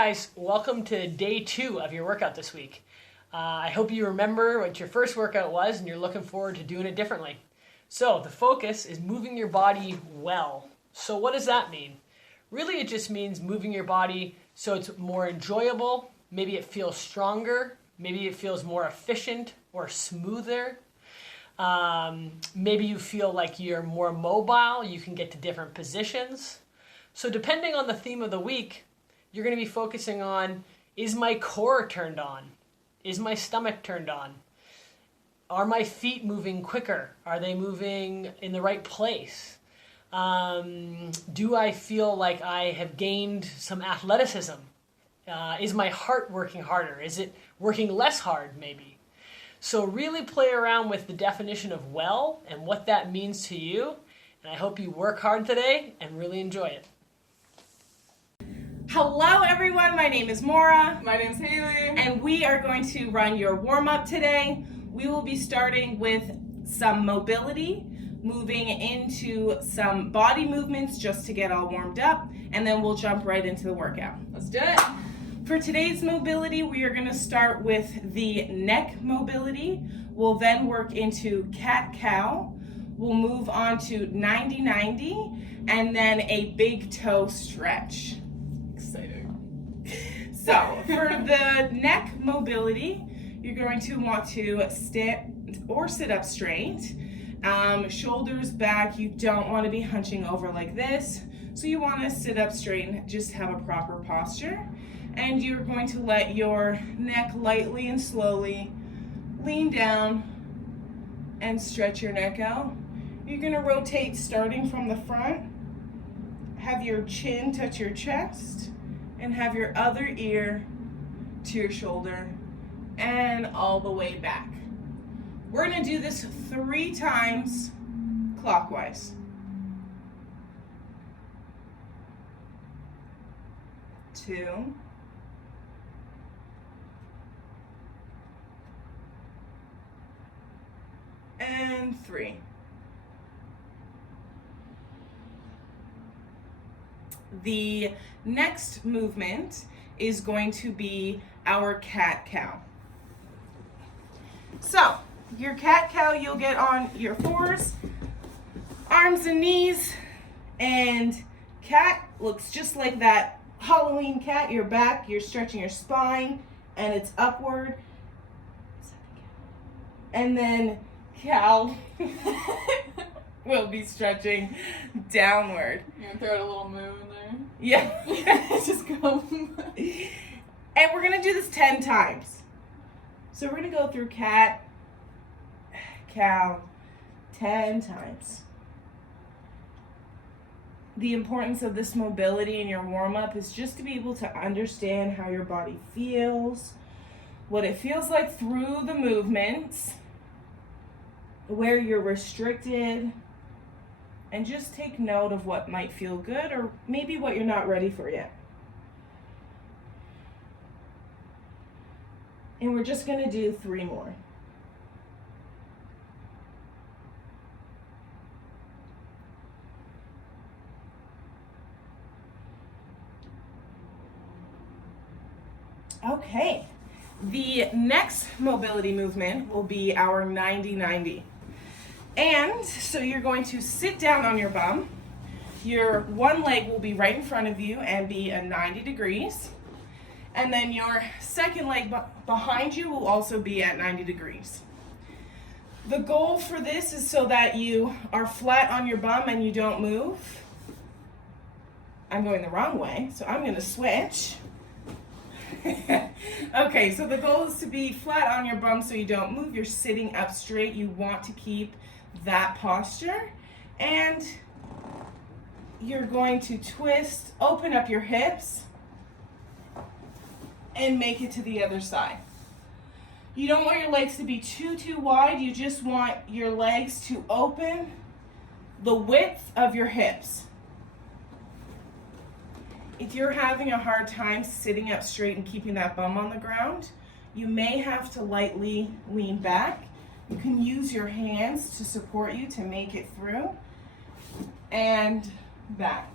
guys, welcome to day 2 of your workout this week. I hope you remember what your first workout was and you're looking forward to doing it differently. So the focus is moving your body well. So what does that mean? Really, it just means moving your body so it's more enjoyable. Maybe it feels stronger. Maybe it feels more efficient or smoother. Maybe you feel like you're more mobile. You can get to different positions. So depending on the theme of the week, you're going to be focusing on, is my core turned on? Is my stomach turned on? Are my feet moving quicker? Are they moving in the right place? Do I feel like I have gained some athleticism? Is my heart working harder? Is it working less hard maybe? So really play around with the definition of well and what that means to you. And I hope you work hard today and really enjoy it. Hello everyone, my name is Maura. My name's Haley. And we are going to run your warm-up today. We will be starting with some mobility, moving into some body movements just to get all warmed up, and then we'll jump right into the workout. Let's do it. For today's mobility, we are going to start with the neck mobility. We'll then work into cat-cow. We'll move on to 90-90, and then a big toe stretch. Exciting. So for the neck mobility, you're going to want to stand or sit up straight. Shoulders back. You don't want to be hunching over like this. So you want to sit up straight and just have a proper posture. And you're going to let your neck lightly and slowly lean down and stretch your neck out. You're going to rotate starting from the front. Have your chin touch your chest and have your other ear to your shoulder and all the way back. We're going to do this 3 times clockwise. 2, and 3. The next movement is going to be our cat-cow. So, your cat-cow, you'll get on your 4s, arms and knees, and cat looks just like that Halloween cat. Your back, you're stretching your spine, and it's upward. And then cow will be stretching downward. You're gonna throw it a little move in there? Yeah. Just go. And we're gonna do this 10 times. So we're gonna go through cat, cow, 10 times. The importance of this mobility in your warm-up is just to be able to understand how your body feels, what it feels like through the movements, where you're restricted, and just take note of what might feel good or maybe what you're not ready for yet. And we're just going to do 3 more. Okay, the next mobility movement will be our 90-90. And so you're going to sit down on your bum. Your one leg will be right in front of you and be at 90 degrees. And then your second leg behind you will also be at 90 degrees. The goal for this is so that you are flat on your bum and you don't move. I'm going the wrong way, so I'm going to switch. Okay, so the goal is to be flat on your bum so you don't move. You're sitting up straight. You want to keep that posture. And you're going to twist, open up your hips, and make it to the other side. You don't want your legs to be too wide. You just want your legs to open the width of your hips. If you're having a hard time sitting up straight and keeping that bum on the ground, you may have to lightly lean back. You can use your hands to support you to make it through. And back.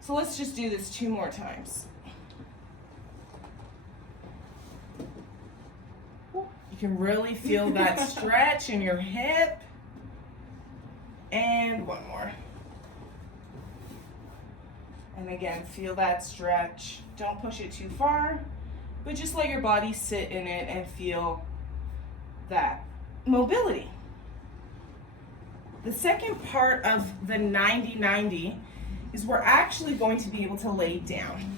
So let's just do this 2 more times. can really feel that stretch in your hip. And one more. And again, feel that stretch. Don't push it too far, but just let your body sit in it and feel that mobility. The second part of the 90-90 is we're actually going to be able to lay down.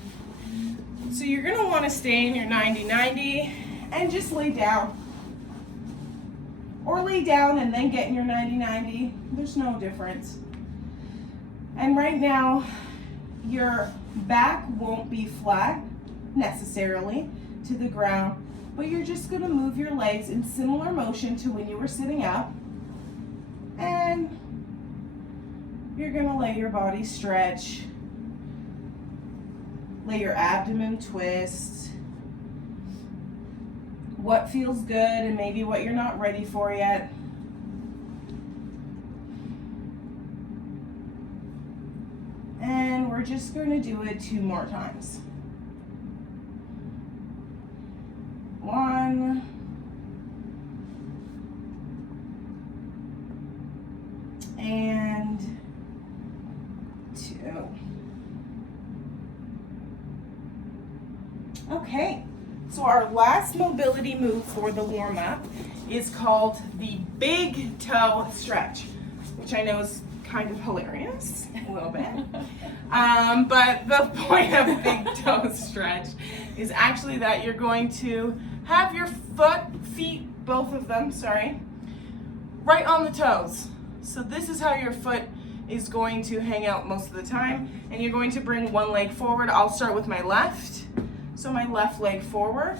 So you're going to want to stay in your 90-90 and just lay down. Or lay down and then get in your 90-90. There's no difference. And right now, your back won't be flat necessarily to the ground, but you're just going to move your legs in similar motion to when you were sitting up. And you're going to let your body stretch. Let your abdomen twist. What feels good and maybe what you're not ready for yet. And we're just going to do it 2 more times. 1. And 2. Okay, so our last mobility move for the warm-up is called the big toe stretch, which I know is kind of hilarious, a little bit. But the point of big toe stretch is actually that you're going to have your feet, both of them, right on the toes. So this is how your foot is going to hang out most of the time, and you're going to bring one leg forward. I'll start with my left. So my left leg forward.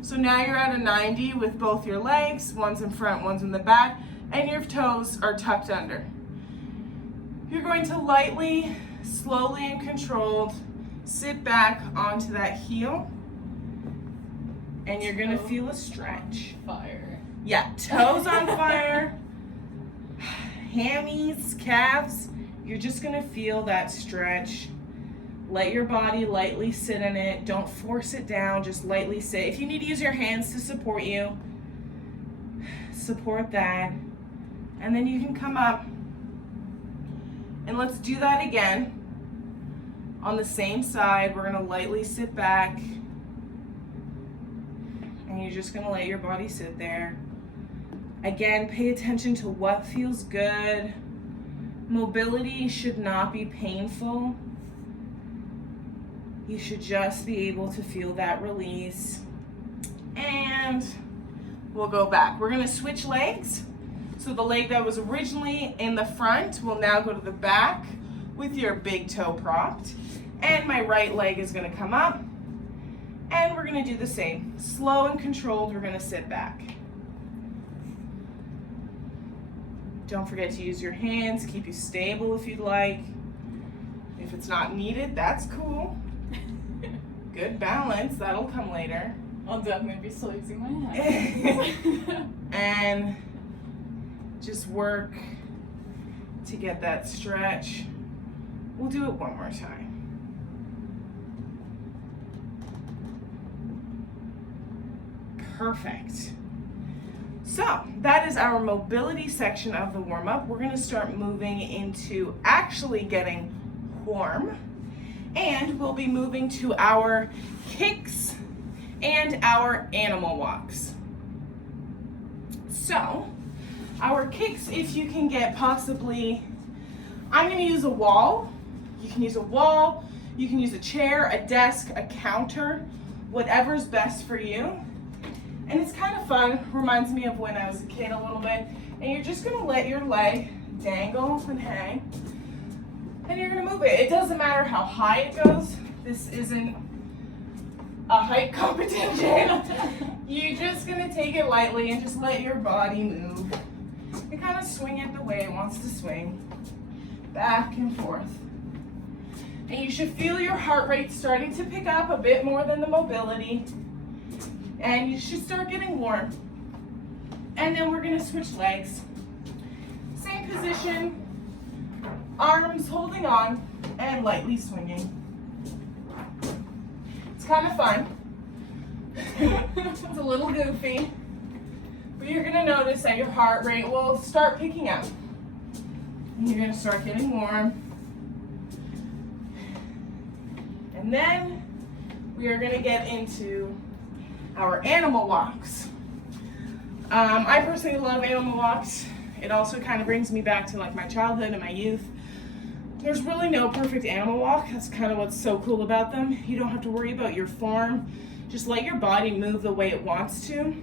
So now you're at a 90 with both your legs, one's in front, one's in the back, and your toes are tucked under. You're going to lightly, slowly and controlled sit back onto that heel, and you're gonna feel a stretch. Fire. Yeah, toes on fire, hammies, calves, you're just gonna feel that stretch. Let your body lightly sit in it. Don't force it down, just lightly sit. If you need to use your hands to support you, support that. And then you can come up. And let's do that again. On the same side, we're gonna lightly sit back. And you're just gonna let your body sit there. Again, pay attention to what feels good. Mobility should not be painful. You should just be able to feel that release. And we'll go back. We're gonna switch legs. So the leg that was originally in the front will now go to the back with your big toe propped. And my right leg is gonna come up. And we're gonna do the same. Slow and controlled, we're gonna sit back. Don't forget to use your hands, keep you stable if you'd like. If it's not needed, that's cool. Good balance, that'll come later. I'll definitely be still using my hands. And just work to get that stretch. We'll do it one more time. Perfect. So that is our mobility section of the warm-up. We're gonna start moving into actually getting warm. And we'll be moving to our kicks and our animal walks. So, our kicks, if you can get possibly, I'm gonna use a wall. You can use a wall, you can use a chair, a desk, a counter, whatever's best for you. And it's kind of fun, reminds me of when I was a kid a little bit. And you're just gonna let your leg dangle and hang. And you're gonna move it. It doesn't matter how high it goes. This isn't a height competition. You're just gonna take it lightly and just let your body move. And kind of swing it the way it wants to swing. Back and forth. And you should feel your heart rate starting to pick up a bit more than the mobility. And you should start getting warm. And then we're gonna switch legs. Same position. Arms holding on and lightly swinging. It's kind of fun. It's a little goofy. But you're gonna notice that your heart rate will start picking up. And you're gonna start getting warm. And then we are gonna get into our animal walks. I personally love animal walks. It also kind of brings me back to like my childhood and my youth. There's really no perfect animal walk. That's kind of what's so cool about them. You don't have to worry about your form. Just let your body move the way it wants to.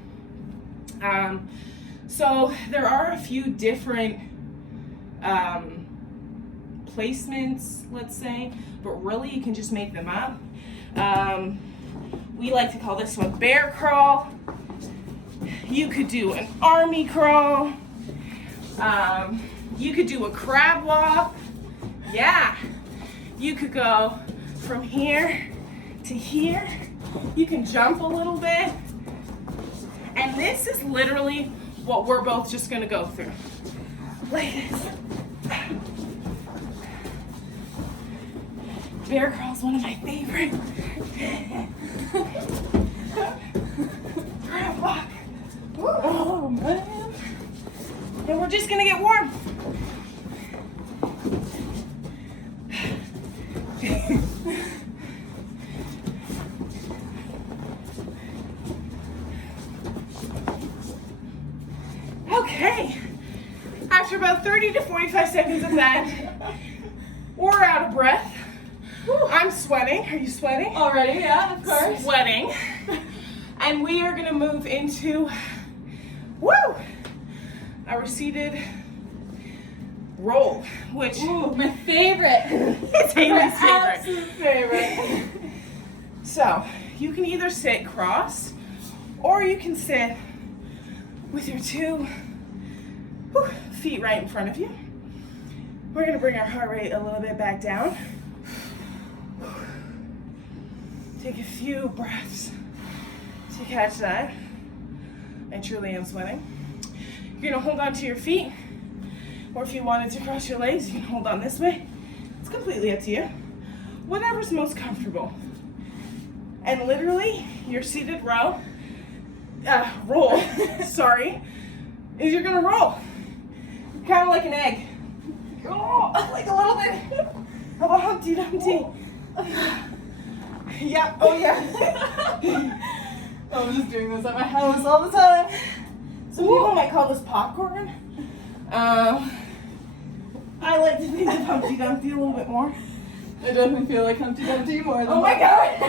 So there are a few different placements, let's say, but really you can just make them up. We like to call this one bear crawl. You could do an army crawl. You could do a crab walk. Yeah. You could go from here to here. You can jump a little bit. And this is literally what we're both just gonna go through. Like this. Bear crawl's one of my favorites. Crab walk. Oh man. And we're just gonna get warm. Okay. After about 30 to 45 seconds of that, we're out of breath. I'm sweating. Are you sweating? Already, yeah, of course. Sweating. And we are gonna move into, our seated roll, which My favorite. is Haley's favorite. Absolute favorite. So you can either sit cross or you can sit with your two feet right in front of you. We're gonna bring our heart rate a little bit back down. Take a few breaths to catch that. I truly am sweating. You're gonna hold on to your feet, or if you wanted to cross your legs, you can hold on this way. It's completely up to you. Whatever's most comfortable. And literally, your seated roll, sorry, is you're gonna roll. Kind of like an egg. Like a little bit of a Humpty Dumpty. Yeah, oh yeah. I'm just doing this at my house all the time. Some people might call this popcorn. I like to think of Humpty Dumpty a little bit more. I definitely feel like Humpty Dumpty more than Oh my god!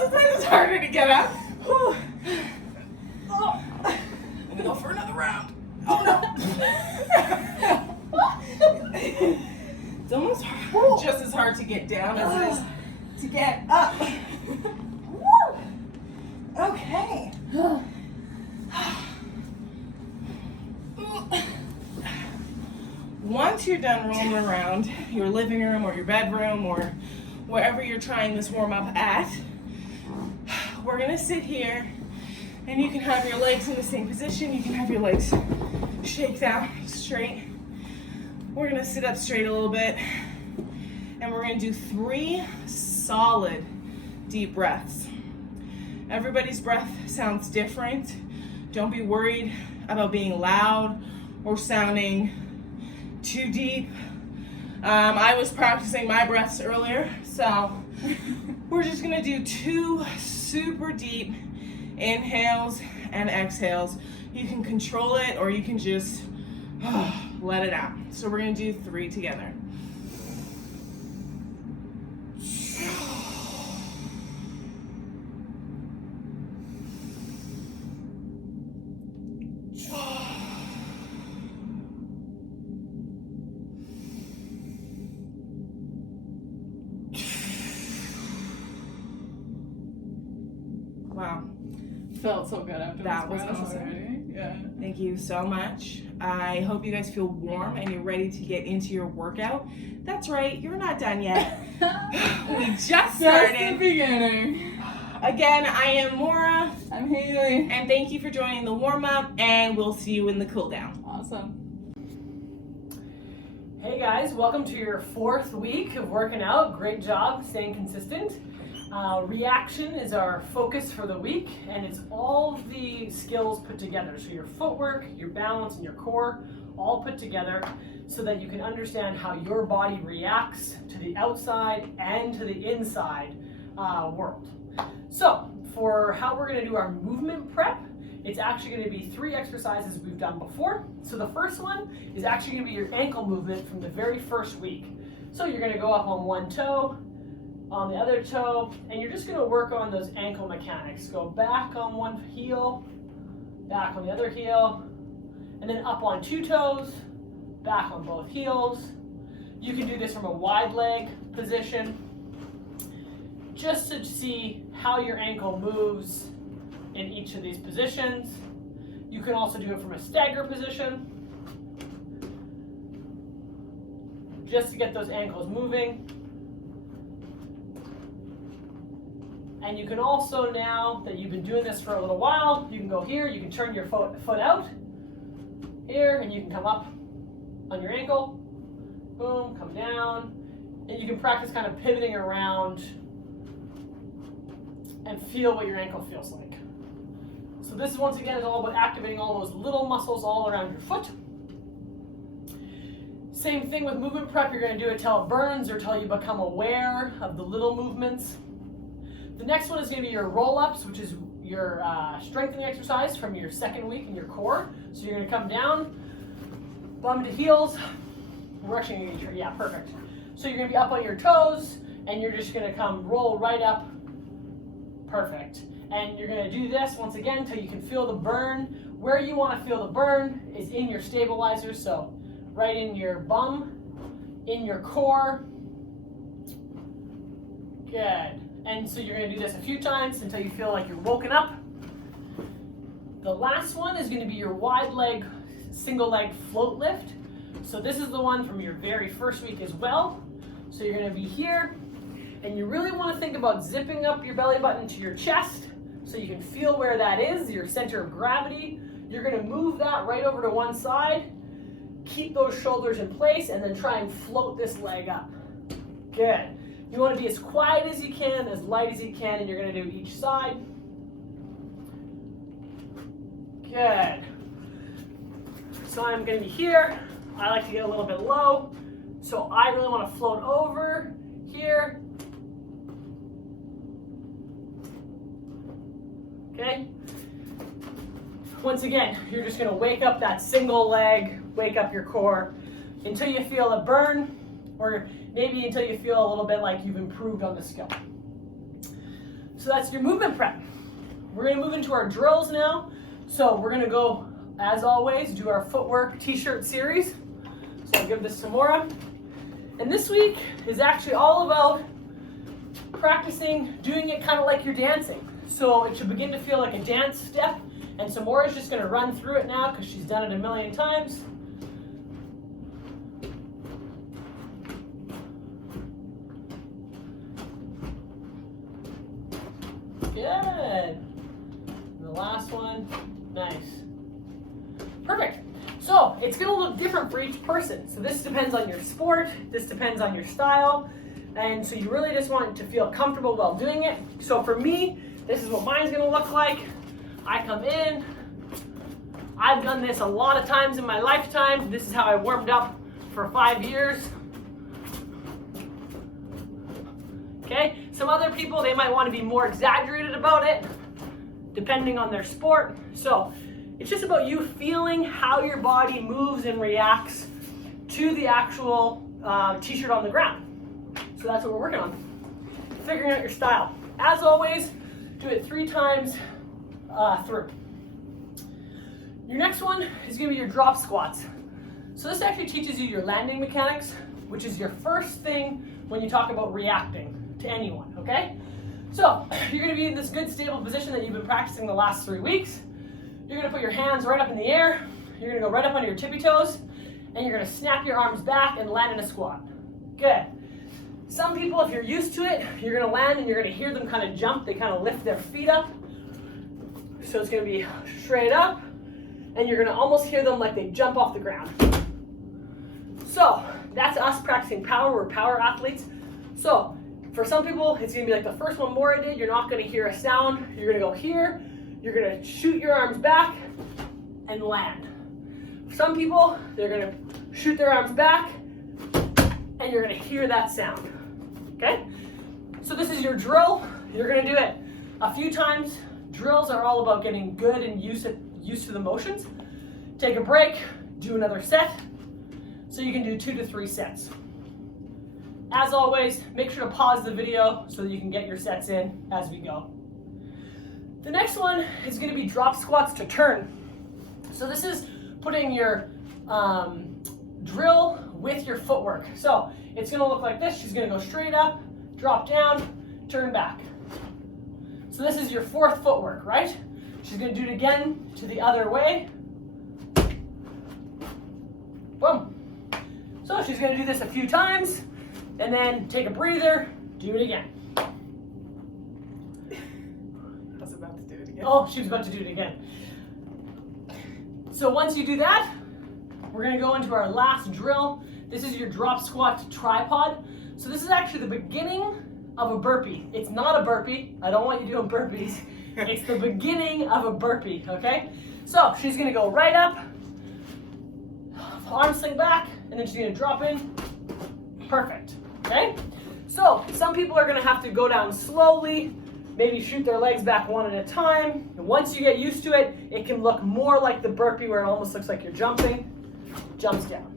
Sometimes it's harder to get up. I'm gonna go for another round. Oh no! It's almost just as hard to get down as it is to get up. Woo! Okay. Once you're done rolling around your living room or your bedroom or wherever you're trying this warm up at, we're gonna sit here and you can have your legs in the same position. You can have your legs shake down straight. We're gonna sit up straight a little bit and we're gonna do 3 solid deep breaths. Everybody's breath sounds different. Don't be worried about being loud or sounding too deep. I was practicing my breaths earlier, so we're just gonna do 2 super deep inhales and exhales. You can control it or you can just let it out. So we're gonna do 3 together. Wow. Felt so good after That this was breath awesome. already. Yeah. Thank you so much. I hope you guys feel warm and you're ready to get into your workout. That's right, you're not done yet. We just Just the started. beginning. Again, I am Maura, I'm Haley. and thank you for joining the warm-up, and we'll see you in the cool down. Awesome. Hey guys, welcome to your 4th week of working out. Great job staying consistent. Reaction is our focus for the week, and it's all of the skills put together. So your footwork, your balance, and your core all put together so that you can understand how your body reacts to the outside and to the inside world. So for how we're going to do our movement prep, it's actually going to be 3 exercises we've done before. So the first one is actually going to be your ankle movement from the very first week. So you're going to go up on one toe, on the other toe, and you're just going to work on those ankle mechanics. Go back on one heel, back on the other heel, and then up on 2 toes, back on both heels. You can do this from a wide leg position, just to see how your ankle moves in each of these positions. You can also do it from a stagger position, just to get those ankles moving. And you can also, now that you've been doing this for a little while, you can go here, you can turn your foot out here, and you can come up on your ankle, boom, come down, and you can practice kind of pivoting around and feel what your ankle feels like. So this is, once again, is all about activating all those little muscles all around your foot. Same thing with movement prep. You're going to do it till it burns or till you become aware of the little movements. The next one is going to be your roll-ups, which is your strengthening exercise from your second week in your core. So you're going to come down, bum to heels. We're actually going to get, yeah, perfect. So you're going to be up on your toes, and you're just going to come roll right up. Perfect. And you're going to do this once again until you can feel the burn. Where you want to feel the burn is in your stabilizer, so right in your bum, in your core. Good. And so you're going to do this a few times until you feel like you're woken up. The last one is going to be your wide leg, single leg float lift. So this is the one from your very first week as well. So you're going to be here, and you really want to think about zipping up your belly button to your chest so you can feel where that is, your center of gravity. You're going to move that right over to one side, keep those shoulders in place, and then try and float this leg up. Good. You want to be as quiet as you can, as light as you can, and you're going to do each side. Good. So I'm going to be here. I like to get a little bit low, so I really want to float over here. Okay? Once again, you're just going to wake up that single leg, wake up your core until you feel a burn, or maybe until you feel a little bit like you've improved on the skill. So that's your movement prep. We're going to move into our drills now. So we're going to go, as always, do our footwork t-shirt series. So I'll give this to Maura. And this week is actually all about practicing doing it kind of like you're dancing. So it should begin to feel like a dance step. And so Maura's just going to run through it now because she's done it a million times. Good. And the last one. Nice. Perfect. So it's going to look different for each person. So this depends on your sport. This depends on your style. And so you really just want to feel comfortable while doing it. So for me, this is what mine's going to look like. I come in. I've done this a lot of times in my lifetime. This is how I warmed up for 5 years. Okay, some other people, they might want to be more exaggerated about it, depending on their sport. So it's just about you feeling how your body moves and reacts to the actual t-shirt on the ground. So that's what we're working on. Figuring out your style. As always, do it 3 times through. Your next one is going to be your drop squats. So this actually teaches you your landing mechanics, which is your first thing when you talk about reacting to anyone, okay? So you're going to be in this good stable position that you've been practicing the last 3 weeks. You're going to put your hands right up in the air. You're going to go right up onto your tippy toes, and you're going to snap your arms back and land in a squat. Good. Some people, if you're used to it, you're going to land and you're going to hear them kind of jump. They kind of lift their feet up. So it's going to be straight up, and you're going to almost hear them like they jump off the ground. So that's us practicing power. We're power athletes. So For some people, it's gonna be like the first one Maura did. You're not gonna hear a sound. You're gonna go here. You're gonna shoot your arms back and land. For some people, they're gonna shoot their arms back and you're gonna hear that sound, okay? So this is your drill. You're gonna do it a few times. Drills are all about getting good and used to the motions. Take a break, do another set. So you can do 2 to 3 sets. As always, make sure to pause the video so that you can get your sets in as we go. The next one is gonna be drop squats to turn. So this is putting your drill with your footwork. So it's gonna look like this. She's gonna go straight up, drop down, turn back. So this is your 4th footwork, right? She's gonna do it again to the other way. Boom. So she's gonna do this a few times and then take a breather, do it again. I was about to do it again. Oh, she was about to do it again. So once you do that, we're gonna go into our last drill. This is your drop squat to tripod. So this is actually the beginning of a burpee. It's not a burpee. I don't want you doing burpees. It's the beginning of a burpee, okay? So she's gonna go right up, arm sling back, and then she's gonna drop in. Perfect, okay? So some people are gonna have to go down slowly, maybe shoot their legs back one at a time. And once you get used to it, it can look more like the burpee where it almost looks like you're jumping. Jumps down.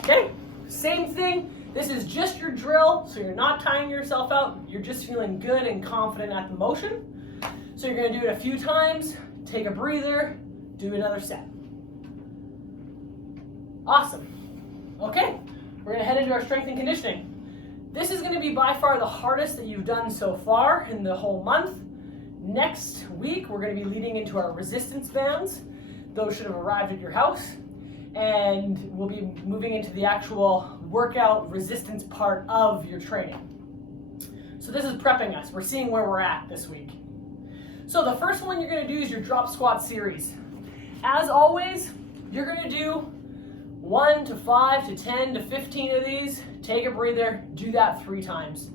Okay, same thing. This is just your drill, so you're not tiring yourself out. You're just feeling good and confident at the motion. So you're gonna do it a few times, take a breather, do another set. Awesome. Okay, we're gonna head into our strength and conditioning. This is gonna be by far the hardest that you've done so far in the whole month. Next week, we're gonna be leading into our resistance bands. Those should have arrived at your house. And we'll be moving into the actual workout resistance part of your training. So this is prepping us. We're seeing where we're at this week. So the first one you're gonna do is your drop squat series. As always, you're gonna do 1 to 5 to 10 to 15 of these. Take a breather, do that 3 times.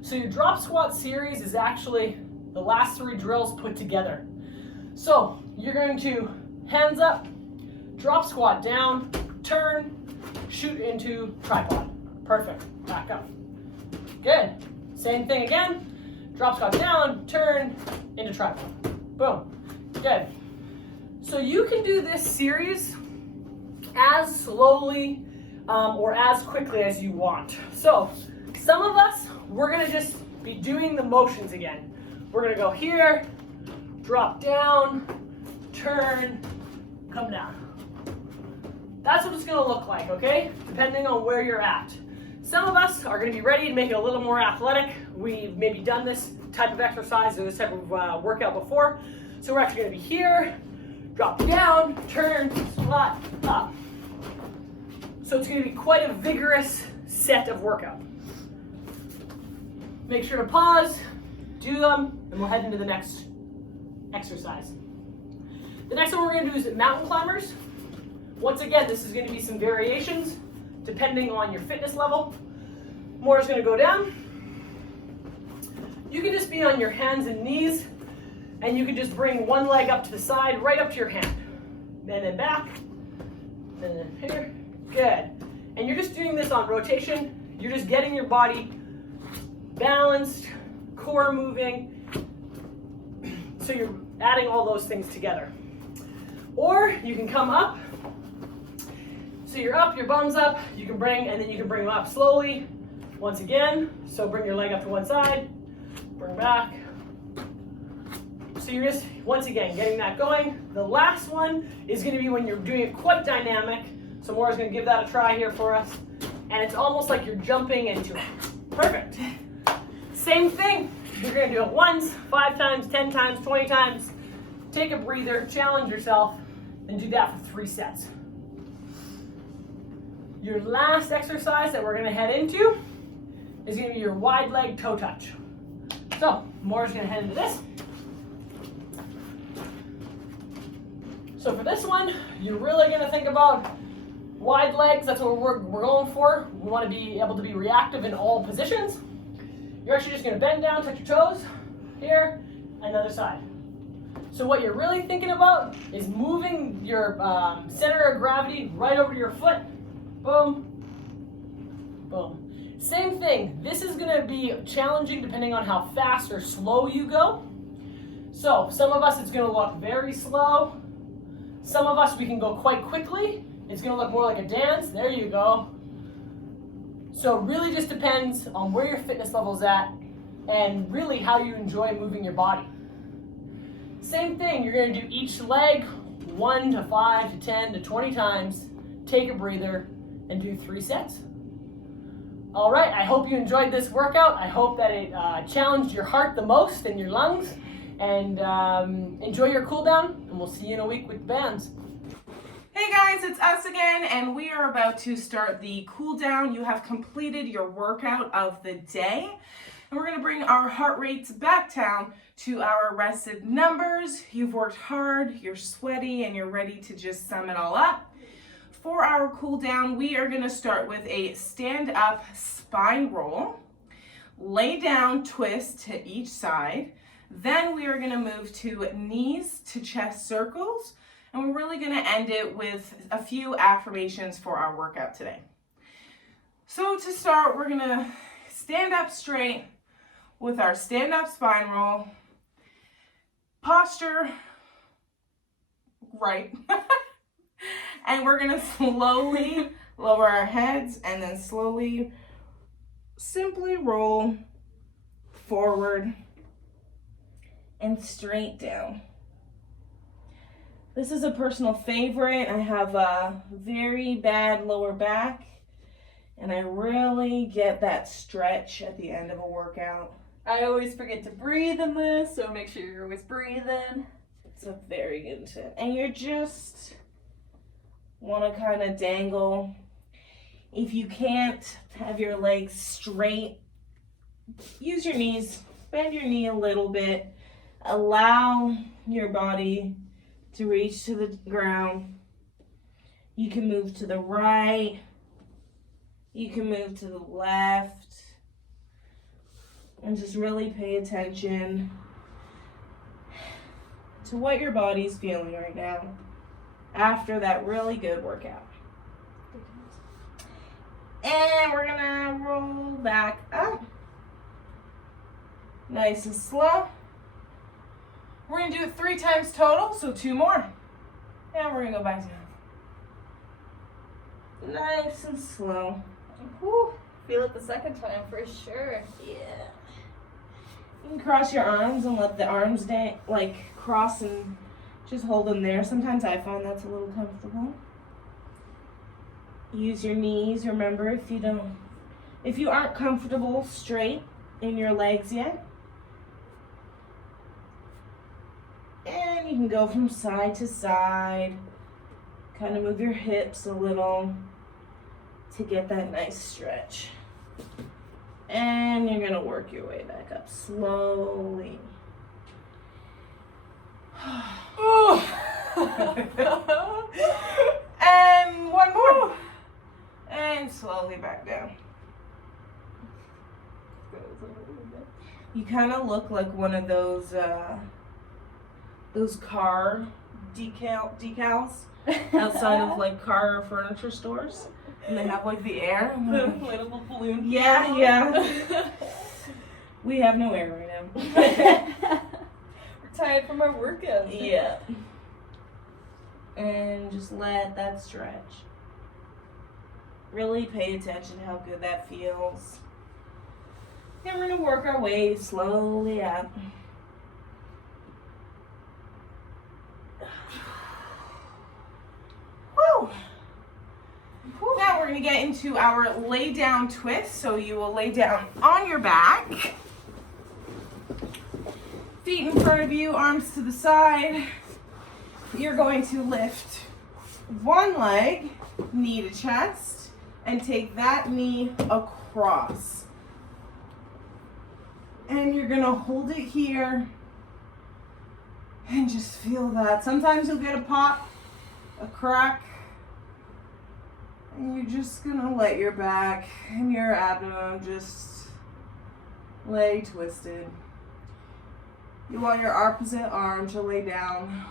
So your drop squat series is actually the last 3 drills put together. So you're going to hands up, drop squat down, turn, shoot into tripod. Perfect, back up. Good, same thing again. Drop squat down, turn, into tripod. Boom, good. So you can do this series as slowly or as quickly as you want. So some of us, we're gonna just be doing the motions again. We're gonna go here, drop down, turn, come down. That's what it's gonna look like, okay? Depending on where you're at. Some of us are gonna be ready to make it a little more athletic. We've maybe done this type of exercise or this type of workout before. So we're actually gonna be here, drop down, turn, squat, up. So it's gonna be quite a vigorous set of workout. Make sure to pause, do them, and we'll head into the next exercise. The next one we're gonna do is mountain climbers. Once again, this is gonna be some variations depending on your fitness level. Maura's gonna go down. You can just be on your hands and knees, and you can just bring one leg up to the side, right up to your hand. And then back, and then here, good. And you're just doing this on rotation. You're just getting your body balanced, core moving. So you're adding all those things together. Or you can come up. So you're up, your bum's up, you can bring, and then you can bring them up slowly. Once again, so bring your leg up to one side, bring back. So you're just, once again, getting that going. The last one is gonna be when you're doing it quite dynamic. So Maura's gonna give that a try here for us. And it's almost like you're jumping into it. Perfect. Same thing, you're gonna do it once, 5 times, 10 times, 20 times. Take a breather, challenge yourself, and do that for 3 sets. Your last exercise that we're gonna head into is gonna be your wide leg toe touch. So, Maura's gonna head into this. So for this one, you're really gonna think about wide legs. That's what we're going for. We wanna be able to be reactive in all positions. You're actually just gonna bend down, touch your toes, here, another side. So what you're really thinking about is moving your center of gravity right over your foot. Boom, boom. Same thing, this is gonna be challenging depending on how fast or slow you go. So some of us it's gonna look very slow. Some of us we can go quite quickly. It's gonna look more like a dance, there you go. So it really just depends on where your fitness level's at and really how you enjoy moving your body. Same thing, you're gonna do each leg 1 to 5 to 10 to 20 times, take a breather, and do 3 sets. All right, I hope you enjoyed this workout. I hope that it challenged your heart the most and your lungs, and enjoy your cool down, and we'll see you in a week with bands. Hey guys, it's us again, and we are about to start the cool down. You have completed your workout of the day, and we're gonna bring our heart rates back down to our rested numbers. You've worked hard, you're sweaty, and you're ready to just sum it all up. For our cool down, we are gonna start with a stand up spine roll, lay down twist to each side. Then we are gonna move to knees to chest circles. And we're really gonna end it with a few affirmations for our workout today. So to start, we're gonna stand up straight with our stand up spine roll, posture right, and we're gonna slowly lower our heads and then slowly, simply roll forward and straight down. This is a personal favorite. I have a very bad lower back, and I really get that stretch at the end of a workout. I always forget to breathe in this, so make sure you're always breathing. It's a very good tip. And you just want to kind of dangle. If you can't have your legs straight, use your knees. Bend your knee a little bit. Allow your body to reach to the ground. You can move to the right. You can move to the left. And just really pay attention to what your body's feeling right now after that really good workout. And we're gonna roll back up. Nice and slow. We're gonna do it 3 times total, so 2 more. And we're gonna go back down. Nice and slow. Whew, feel it the second time for sure. Yeah. You can cross your arms and let the arms cross and just hold them there. Sometimes I find that's a little comfortable. Use your knees. Remember, if you aren't comfortable straight in your legs yet, and you can go from side to side, kind of move your hips a little to get that nice stretch. And you're gonna work your way back up slowly. And 1 more. And slowly back down. You kind of look like one of those car decals outside of like car or furniture stores, and they have like the air. The inflatable balloon. Yeah. We have no air right now. We're tired from our workout. Yeah. And just let that stretch. Really pay attention to how good that feels. And we're gonna work our way slowly up. Woo! Now we're gonna get into our lay down twist. So you will lay down on your back. Feet in front of you, arms to the side. You're going to lift one leg, knee to chest, and take that knee across. And you're gonna hold it here and just feel that. Sometimes you'll get a pop, a crack, and you're just gonna let your back and your abdomen just Lay twisted. You want your opposite arm to lay down.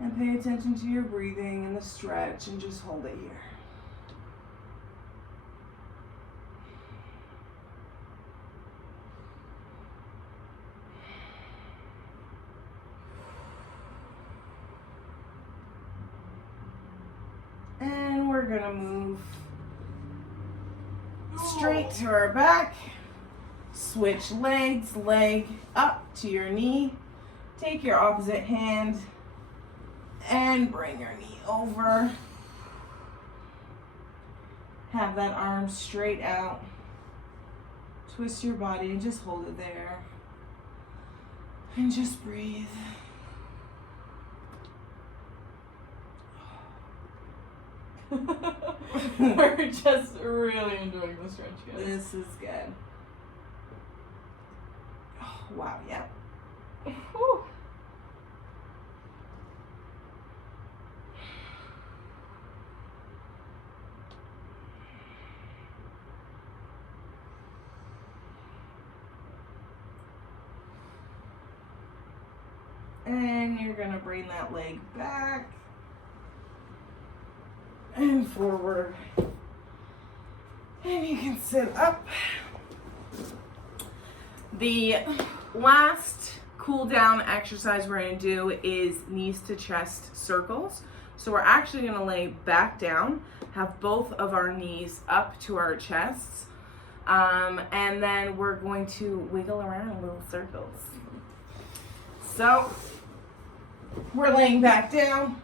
And pay attention to your breathing and the stretch and just hold it here. And we're gonna move straight to our back. Switch legs, leg up to your knee. Take your opposite hand and bring your knee over. Have that arm straight out. Twist your body and just hold it there. And just breathe. We're just really enjoying the stretch, guys. This is good. Oh, wow, yeah. Whew. And you're gonna bring that leg back and forward. And you can sit up. The last cool down exercise we're gonna do is knees to chest circles. So we're actually gonna lay back down, have both of our knees up to our chests, and then we're going to wiggle around in little circles. So we're laying back down,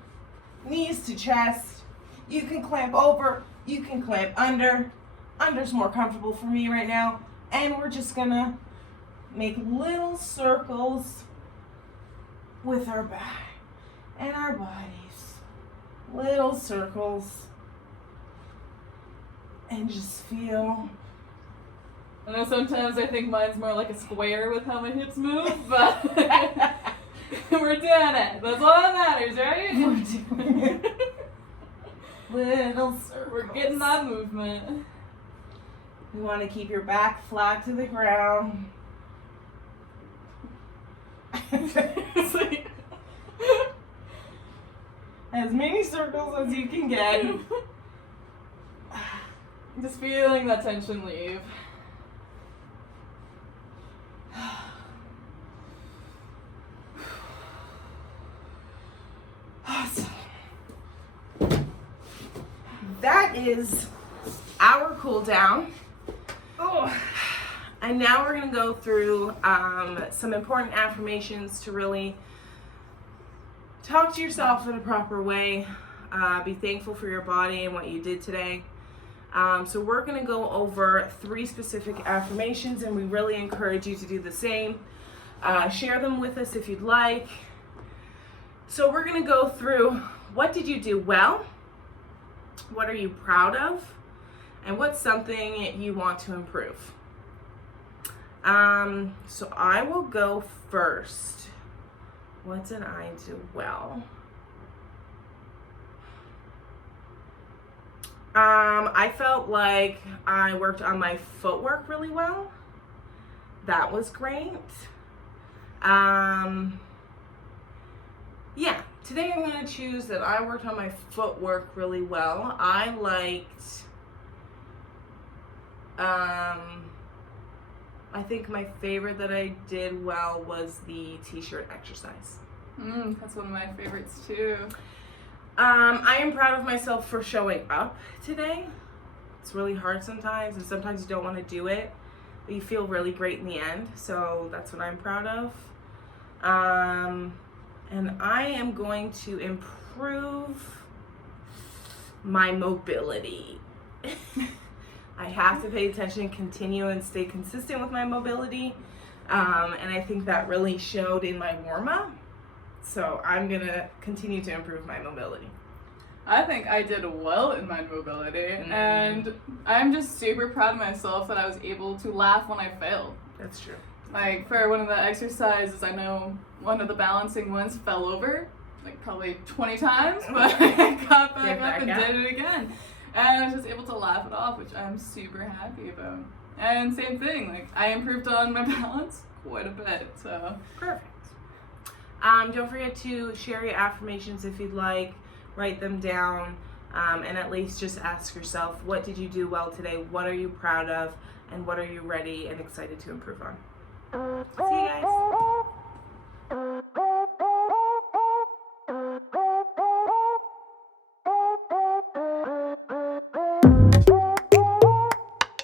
knees to chest. You can clamp over, you can clamp under. Under's more comfortable for me right now. And we're just gonna make little circles with our back and our bodies. Little circles. And just feel. I know sometimes I think mine's more like a square with how my hips move, but we're doing it. That's all that matters, right? We're doing it. Little circles. We're getting that movement. You want to keep your back flat to the ground. It's like, As many circles as you can get. just feeling that tension leave. Awesome. That is our cool down. Oh. And now we're going to go through some important affirmations to really talk to yourself in a proper way. Be thankful for your body and what you did today. So we're going to go over 3 specific affirmations, and we really encourage you to do the same. Share them with us if you'd like. So we're going to go through, what did you do well? What are you proud of? And what's something you want to improve? So I will go first. What did I do well? I felt like I worked on my footwork really well. That was great. Yeah, today I'm going to choose that I worked on my footwork really well. I liked, I think my favorite that I did well was the t-shirt exercise. That's one of my favorites too. I am proud of myself for showing up today. It's really hard sometimes, and sometimes you don't want to do it, but you feel really great in the end. So that's what I'm proud of. And I am going to improve my mobility. I have to pay attention and continue and stay consistent with my mobility. And I think that really showed in my warm-up. So I'm going to continue to improve my mobility. I think I did well in my mobility, and I'm just super proud of myself that I was able to laugh when I failed. That's true. Like, for one of the exercises, I know one of the balancing ones fell over, like, probably 20 times, but I got back up and did it again. And I was just able to laugh it off, which I'm super happy about. And same thing, like I improved on my balance quite a bit, so. Perfect. Don't forget to share your affirmations if you'd like, write them down, and at least just ask yourself, what did you do well today? What are you proud of? And what are you ready and excited to improve on? See you